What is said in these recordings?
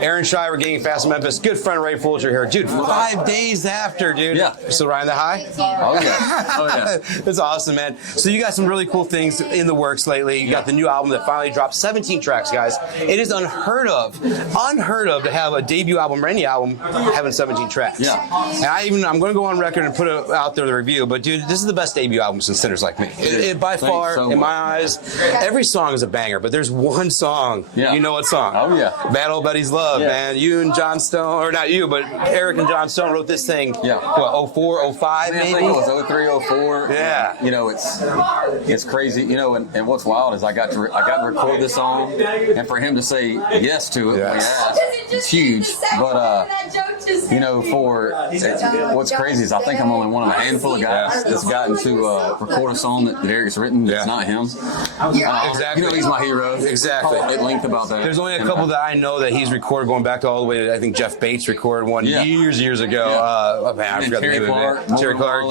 Aaron Shire, Getting Fast in Memphis. Good friend Ray Fulcher here. Dude, 5 days after, dude. Yeah. Still riding the high? Oh, yeah. Oh, yeah. That's awesome, man. So you got some really cool things in the works lately. You got the new album that finally dropped, 17 tracks, guys. It is unheard of to have a debut album or any album having 17 tracks. Yeah. And I'm going to go on record and put it out there, the review, but dude, this is the best debut album since Sinners Like Me. It by far, so in my eyes, every song is a banger, but there's one song. Yeah. You know what song? Oh, yeah. Bad Old Betty's Love, man. You and John Stone, or not you, but Eric and John Stone wrote this thing, what, 04, 05 maybe? I think it was 03, 04. Yeah. You know, it's crazy. You know, and what's wild is I got to record this song, and for him to say yes to it, it's huge. But, you know, what's crazy is I think I'm only one of a handful of guys that's gotten to record a song that Eric's written that's not him. Exactly. You know, he's my hero. Exactly. At length about that. There's only a couple that I know that he's recorded going back to all the way to, I think Jeff Bates recorded one years ago. I forgot the name of it. Terry Clark,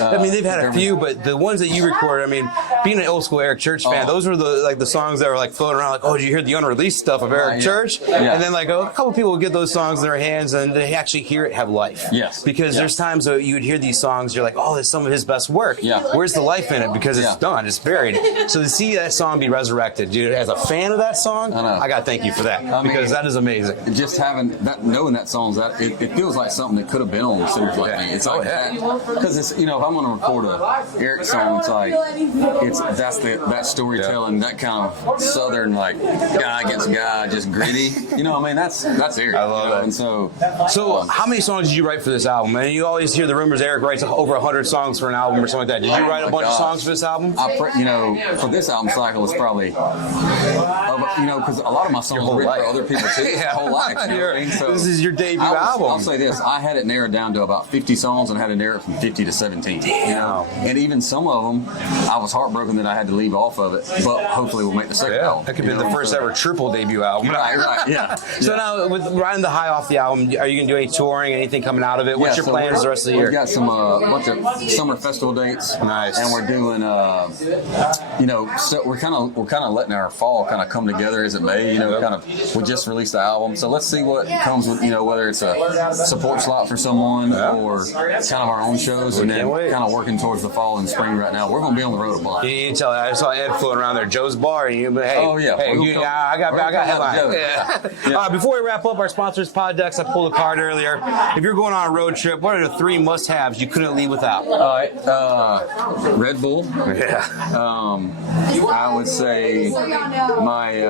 I mean, they've had a few, but the ones that you recorded, I mean, being an old school Eric Church fan, those were the songs that were like floating around, like, oh, did you hear the unreleased stuff of Eric Church? And then like a couple people would get those songs in their hands and they actually hear it have life. Yes. Because there's times that you would hear these songs, you're like, oh, that's some of his best work. Yeah. Where's the life in it? Because it's done, it's buried. So to see that song be resurrected, dude, as a fan of that song, I got to thank you for that. Because that is amazing. Just having that, knowing that song's that, it feels like something that could have been on Sinners Like Me. It's like that. Because it's, you know, if I'm going to record a Eric song, it's like, that storytelling, that kind of southern, like, guy against guy, just gritty. You know what I mean? That's Eric. I love that. And so how many songs did you write for this album? And you always hear the rumors Eric writes over 100 songs for an album or something like that. Did you write a bunch of songs for this album? You know, for this album cycle, it's probably, you know, because a lot of my songs are written for other people too. Whole life. You know what I mean? So this is your debut album. I'll say this: I had it narrowed down to about 50 songs, and had to narrow it from 50 to 17. Damn. You know? And even some of them, I was heartbroken that I had to leave off of it. But hopefully, we'll make the second album. That could be the first ever triple debut album. Right. Yeah. So now, with riding the high off the album, are you going to do any touring? Anything coming out of it? What's your plans the rest of the year? We've got some bunch of summer festival dates. Nice. And we're doing, you know, so we're kind of letting our fall kind of come together as it may. You know, we just released the album, so let's see what comes with, you know, whether it's a support slot for someone or kind of our own shows, and then kind of working towards the fall and spring right now. We're going to be on the road a bunch. You can tell. I saw Ed floating around there. Joe's Bar. I got headlines. Before we wrap up, our sponsors, Poddex. I pulled a card earlier. If you're going on a road trip, what are the 3 must-haves you couldn't leave without? Red Bull. Yeah. I would say my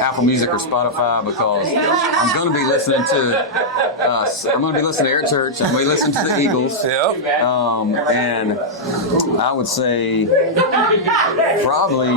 Apple Music or Spotify, because I'm going to be listening to Eric Church. I'm going to be listening to the Eagles. Yep. And I would say probably,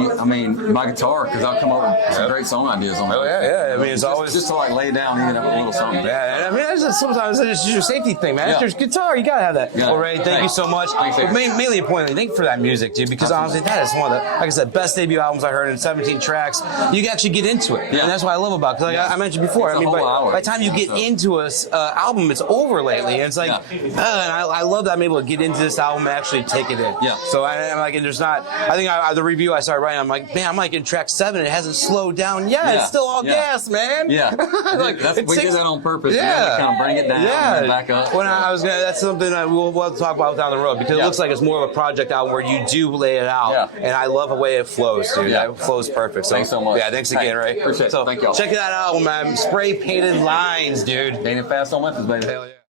my guitar, because I'll come up with some great song ideas on it. Oh yeah. I mean, it's always just to like lay down, even have a little something. Yeah. I mean, sometimes it's just your safety thing, man. It's your guitar. You gotta have that. Well, Ray, thank you so much. But mainly importantly, thank you for that music, dude. Because honestly, that is one of the, like I said, best debut albums I heard in 17 tracks. You can actually get into it, and that's what I love about it. Because like I mentioned before, by the time you get into a album, it's over lately, and it's like, and I love that I'm able to get into this album and actually take it in. Yeah. So I'm like, and there's not. I think the review I started writing, I'm like, man, I'm like in track 7. It hasn't slowed down yet. It's still all gas, man. Yeah. Like, we did that on purpose. Yeah. To kind of bring it down and back up. When that's something that we'll have to talk about down the road, because it looks like it's more of a project album where you do lay it out. Yeah. And I love the way it flows, dude. Yeah. It flows perfect. So, thanks so much. Yeah, thanks again, Ray. Appreciate it. Thank y'all. Check that out, man. Spray painted lines, dude. Getting Fast on Memphis, baby. Hell yeah.